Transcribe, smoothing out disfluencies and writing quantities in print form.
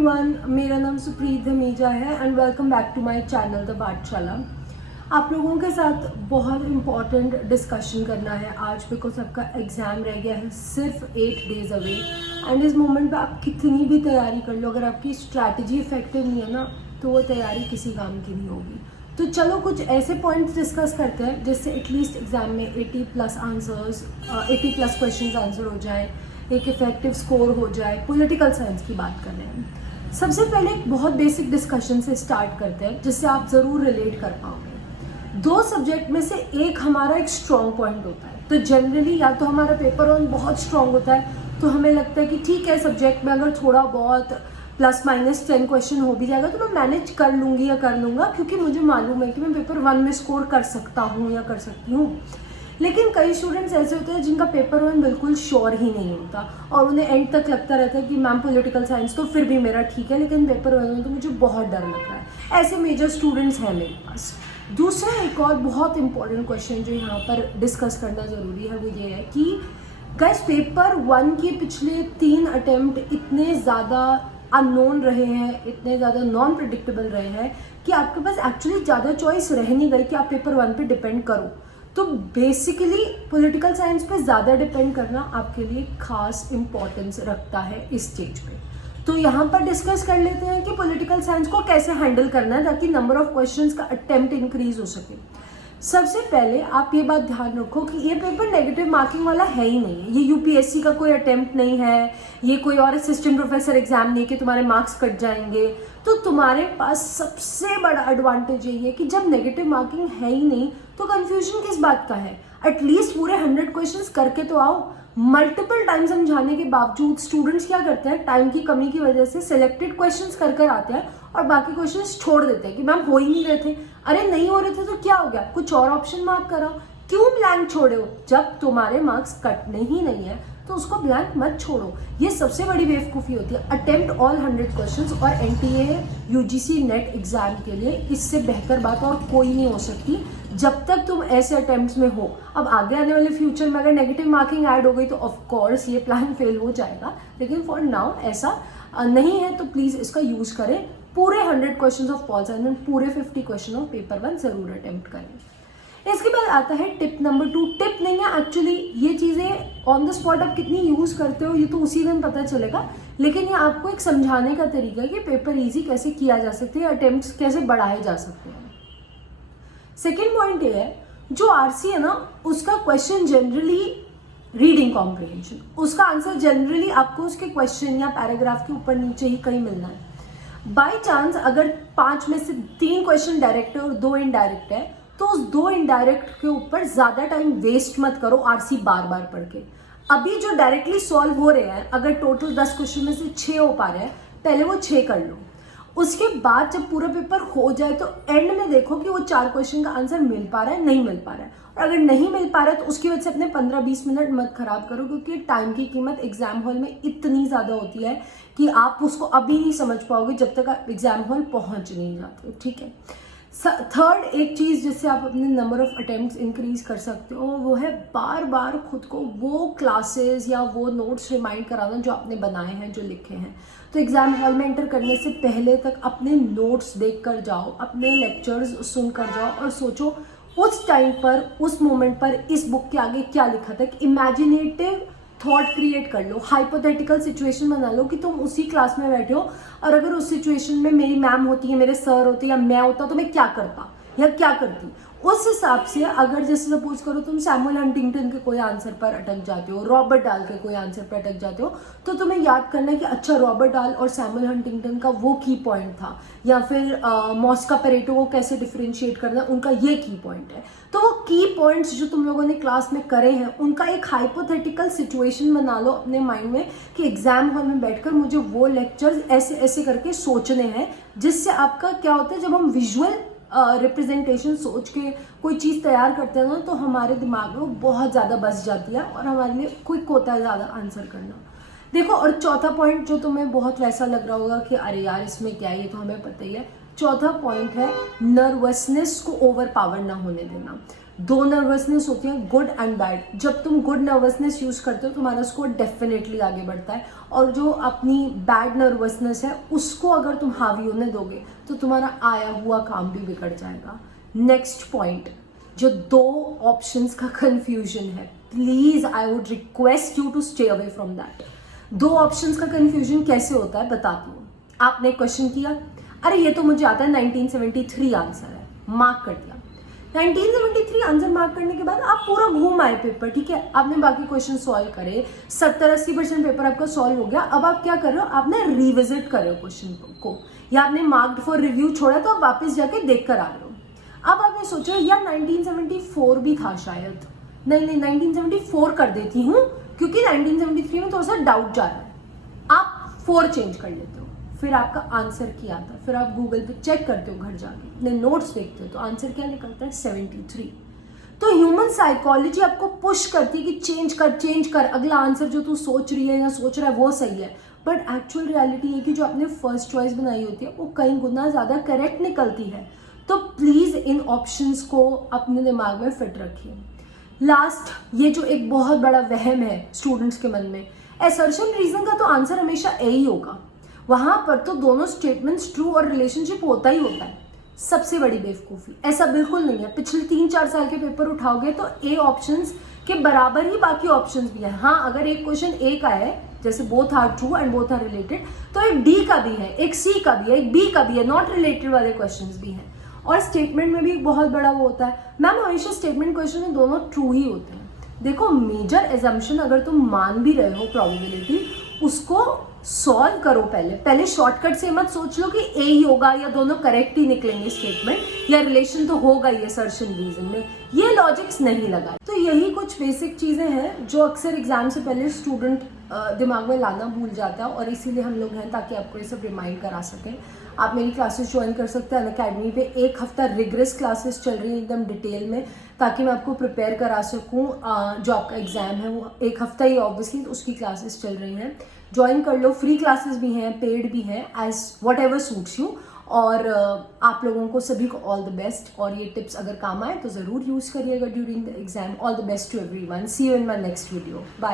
मेरा नाम सुप्रीत धमीजा है and welcome back to my channel the Pathshala. आप लोगों के साथ बहुत इम्पॉर्टेंट डिस्कशन करना है आज, बिकॉज आपका एग्ज़ाम रह गया है सिर्फ 8 डेज़ अवे। एंड इस मोमेंट पे आप कितनी भी तैयारी कर लो, अगर आपकी स्ट्रैटेजी इफेक्टिव नहीं है ना तो वो तैयारी किसी काम की नहीं होगी। तो चलो कुछ ऐसे पॉइंट्स डिस्कस करते हैं जिससे एटलीस्ट एग्ज़ाम में 80 प्लस क्वेश्चन आंसर हो जाए, एक इफेक्टिव स्कोर हो जाए। पॉलिटिकल साइंस की बात कर रहे हैं। सबसे पहले एक बहुत बेसिक डिस्कशन से स्टार्ट करते हैं जिससे आप ज़रूर रिलेट कर पाओगे। दो सब्जेक्ट में से एक हमारा एक स्ट्रॉन्ग पॉइंट होता है। तो जनरली या तो हमारा पेपर वन बहुत स्ट्रॉन्ग होता है तो हमें लगता है कि ठीक है, सब्जेक्ट में अगर थोड़ा बहुत ±10 क्वेश्चन हो भी जाएगा तो मैं मैनेज कर लूँगी या कर लूँगा, क्योंकि मुझे मालूम है कि मैं पेपर वन में स्कोर कर सकता हूँ या कर सकती हूँ। लेकिन कई स्टूडेंट्स ऐसे होते हैं जिनका पेपर वन बिल्कुल श्योर ही नहीं होता और उन्हें एंड तक लगता रहता है कि मैम पॉलिटिकल साइंस तो फिर भी मेरा ठीक है, लेकिन पेपर वन में तो मुझे बहुत डर लग रहा है। ऐसे मेजर स्टूडेंट्स हैं मेरे पास। दूसरा एक और बहुत इंपॉर्टेंट क्वेश्चन जो यहाँ पर डिस्कस करना ज़रूरी है वो ये है कि गाइस, पेपर वन के पिछले 3 अटेम्प्ट इतने ज़्यादा अननोन रहे हैं, इतने ज़्यादा नॉन प्रिडिक्टेबल रहे हैं कि आपके पास एक्चुअली ज़्यादा चॉइस रह नहीं गई कि आप पेपर वन पे डिपेंड करो। तो बेसिकली पॉलिटिकल साइंस पे ज़्यादा डिपेंड करना आपके लिए खास इम्पोर्टेंस रखता है इस स्टेज पे। तो यहाँ पर डिस्कस कर लेते हैं कि पॉलिटिकल साइंस को कैसे हैंडल करना है ताकि नंबर ऑफ क्वेश्चंस का अटेम्प्ट इंक्रीज हो सके। सबसे पहले आप ये बात ध्यान रखो कि ये पेपर नेगेटिव मार्किंग वाला है ही नहीं है। ये यूपीएससी का कोई अटेम्प्ट नहीं है, ये कोई और असिस्टेंट प्रोफेसर एग्जाम नहीं कि तुम्हारे मार्क्स कट जाएंगे। तो तुम्हारे पास सबसे बड़ा एडवांटेज ये है कि जब नेगेटिव मार्किंग है ही नहीं तो कंफ्यूजन किस बात का है। एटलीस्ट पूरे 100 क्वेश्चंस करके तो आओ। मल्टीपल टाइम समझाने के बावजूद स्टूडेंट्स क्या करते हैं, टाइम की कमी की वजह से सिलेक्टेड क्वेश्चंस कर आते हैं और बाकी क्वेश्चंस छोड़ देते हैं कि मैम हो ही नहीं रहे थे। अरे नहीं हो रहे थे तो क्या हो गया, कुछ और ऑप्शन मार्क कराओ। क्यों ब्लैंक छोड़े हो? जब तुम्हारे मार्क्स कटने ही नहीं है तो उसको ब्लैंक मत छोड़ो। ये सबसे बड़ी बेवकूफ़ी होती है। अटेम्प्ट ऑल 100 क्वेश्चंस और एनटीए यूजीसी नेट एग्जाम के लिए इससे बेहतर बात और कोई नहीं हो सकती जब तक तुम ऐसे अटेम्प्ट्स में हो। अब आगे आने वाले फ्यूचर में अगर नेगेटिव मार्किंग ऐड हो गई तो ऑफ कोर्स ये प्लान फेल हो जाएगा, लेकिन फॉर नाउ ऐसा नहीं है। तो प्लीज़ इसका यूज करें। पूरे 100 क्वेश्चन ऑफ पॉल साइंस, पूरे 50 क्वेश्चन ऑफ पेपर वन जरूर अटेम्प्ट करें। इसके बाद आता है टिप नंबर 2। टिप नहीं है एक्चुअली, ये चीज़ें ऑन द स्पॉट आप कितनी यूज़ करते हो ये तो उसी दिन पता चलेगा, लेकिन ये आपको एक समझाने का तरीका है कि पेपर इजी कैसे किया जा सकता है, अटेम्प्ट्स कैसे बढ़ाए जा सकते हैं। सेकेंड पॉइंट ये है, जो आरसी है ना उसका क्वेश्चन जनरली रीडिंग कॉम्प्रिहेंशन, उसका आंसर जनरली आपको उसके क्वेश्चन या पैराग्राफ के ऊपर नीचे ही कहीं मिलना है। बाय चांस अगर 5 में से 3 क्वेश्चन डायरेक्ट है और 2 इनडायरेक्ट है तो उस 2 इनडायरेक्ट के ऊपर ज़्यादा टाइम वेस्ट मत करो आरसी बार बार पढ़ के। अभी जो डायरेक्टली सॉल्व हो रहे हैं, अगर टोटल 10 क्वेश्चन में से 6 हो पा रहे हैं, पहले वो 6 कर लो। उसके बाद जब पूरा पेपर हो जाए तो एंड में देखो कि वो 4 क्वेश्चन का आंसर मिल पा रहा है, नहीं मिल पा रहा है। और अगर नहीं मिल पा रहा है तो उसकी वजह से अपने 15-20 मिनट मत खराब करो, क्योंकि टाइम की कीमत एग्जाम हॉल में इतनी ज़्यादा होती है कि आप उसको अभी नहीं समझ पाओगे जब तक आप एग्जाम हॉल पहुंच नहीं जाते हो। ठीक है। थर्ड एक चीज़ जिससे आप अपने नंबर ऑफ अटेम्प्ट्स इंक्रीज कर सकते हो वो है बार बार खुद को वो क्लासेस या वो नोट्स रिमाइंड कराना जो आपने बनाए हैं, जो लिखे हैं। तो एग्जाम हॉल में एंटर करने से पहले तक अपने नोट्स देख कर जाओ, अपने लेक्चर्स सुन कर जाओ और सोचो उस टाइम पर, उस मोमेंट पर इस बुक के आगे क्या लिखा था। इमेजिनेटिव थॉट क्रिएट कर लो, हाइपोथेटिकल सिचुएशन बना लो कि तुम उसी क्लास में बैठे हो और अगर उस सिचुएशन में मेरी मैम होती है, मेरे सर होते या मैं होता तो मैं क्या करता या क्या करती। उस हिसाब से अगर जैसे सपोज करो तुम सैमुअल हंटिंगटन के कोई आंसर पर अटक जाते हो, रॉबर्ट डाल के कोई आंसर पर अटक जाते हो, तो तुम्हें याद करना है कि अच्छा रॉबर्ट डाल और सैमुअल हंटिंगटन का वो की पॉइंट था, या फिर मॉस्का पेरेटो को कैसे डिफरेंशिएट करना है, उनका ये की पॉइंट है। तो वो की पॉइंट्स जो तुम लोगों ने क्लास में करे हैं उनका एक हाइपोथेटिकल सिचुएशन बना लो अपने माइंड में कि एग्जाम हॉल में बैठकर मुझे वो लेक्चर्स ऐसे ऐसे करके सोचने हैं, जिससे आपका क्या होता है, जब हम विजुअल रिप्रेजेंटेशन सोच के कोई चीज़ तैयार करते हैं ना तो हमारे दिमाग में वो बहुत ज़्यादा बस जाती है और हमारे लिए क्विक होता है ज़्यादा आंसर करना। देखो, और चौथा पॉइंट जो तुम्हें बहुत वैसा लग रहा होगा कि अरे यार इसमें क्या है, ये तो हमें पता ही है। चौथा पॉइंट है नर्वसनेस को ओवर पावर ना होने देना। दो नर्वसनेस होती है, गुड एंड बैड। जब तुम गुड नर्वसनेस यूज़ करते हो तुम्हारा स्कोर डेफिनेटली आगे बढ़ता है, और जो अपनी बैड नर्वसनेस है उसको अगर तुम हावी होने दोगे तो तुम्हारा आया हुआ काम भी बिगड़ जाएगा। नेक्स्ट पॉइंट, जो दो ऑप्शंस का कंफ्यूजन है, please I would request you to stay away from that. दो ऑप्शंस का कंफ्यूजन कैसे होता है बताती हूँ। आपने क्वेश्चन किया, अरे ये तो मुझे आता है 1973 आंसर है, मार्क कर दिया। 1973 आंसर मार्क करने के बाद आप पूरा घूम आए पेपर, ठीक है, आपने बाकी क्वेश्चन सॉल्व करे, 70-80% पेपर आपका सॉल्व हो गया। अब आप क्या कर रहे हो, आपने रिविजिट कर रहे हो क्वेश्चन को, या आपने मार्क्ड फॉर रिव्यू छोड़ा तो आप वापस जाके देख कर आ रहे हो। अब आपने सोचा यार 1974 भी था शायद, नहीं 1974 कर देती हूँ क्योंकि 1973 में थोड़ा सा डाउट जा रहा है, आप 4 चेंज कर लेते हो। फिर आपका आंसर क्या आता है, फिर आप गूगल पे चेक करते हो, घर जाके अपने नोट्स देखते हो, तो आंसर क्या निकलता है 73। तो ह्यूमन साइकोलॉजी आपको पुश करती है कि चेंज कर, अगला आंसर जो तू सोच रही है या सोच रहा है वो सही है। बट एक्चुअल रियलिटी है कि जो आपने फर्स्ट चॉइस बनाई होती है वो कई गुना ज़्यादा करेक्ट निकलती है। तो प्लीज़ इन ऑप्शंस को अपने दिमाग में फिट रखिए। लास्ट, ये जो एक बहुत बड़ा वहम है स्टूडेंट्स के मन में, असर्शन रीजन का तो आंसर हमेशा ए ही होगा, वहां पर तो दोनों स्टेटमेंट्स ट्रू और रिलेशनशिप होता ही होता है। सबसे बड़ी बेवकूफ़ी, ऐसा बिल्कुल नहीं है। पिछले 3-4 साल के पेपर उठाओगे तो ए ऑप्शंस के बराबर ही बाकी ऑप्शंस भी हैं। हाँ, अगर एक क्वेश्चन ए का है, जैसे both are true and both are related, तो एक डी का भी है, एक सी का भी है, एक बी का भी है, नॉट रिलेटेड वाले क्वेश्चंस भी हैं। और स्टेटमेंट में भी एक बहुत बड़ा वो होता है, मैम हमेशा स्टेटमेंट क्वेश्चन में दोनों ट्रू ही होते हैं। देखो, मेजर एजम्पशन अगर तुम मान भी रहे हो, प्रोबेबिलिटी, उसको सॉल्व करो। पहले शॉर्टकट से मत सोच लो कि ए ही होगा या दोनों करेक्ट ही निकलेंगे स्टेटमेंट, या रिलेशन तो होगा ही असर्शन रीजन में, ये लॉजिक्स नहीं लगा। तो यही कुछ बेसिक चीज़ें हैं जो अक्सर एग्जाम से पहले स्टूडेंट दिमाग में लाना भूल जाता है, और इसीलिए हम लोग हैं ताकि आपको ये सब रिमाइंड करा सकें। आप मेरी क्लासेस ज्वाइन कर सकते हैं अनअकैडमी पे। 1 हफ्ता रिग्रेस क्लासेस चल रही हैं एकदम डिटेल में, ताकि मैं आपको प्रिपेयर करा सकूं। जो आपका एग्ज़ाम है वो 1 हफ्ता ही ऑब्वियसली, तो उसकी क्लासेस चल रही हैं, ज्वाइन कर लो। फ्री क्लासेस भी हैं, पेड भी हैं, as whatever suits you. और आप लोगों को सभी को ऑल द बेस्ट, और ये टिप्स अगर काम आए तो ज़रूर यूज़ करिएगा during the exam. All the best to everyone, see you in my next video, bye.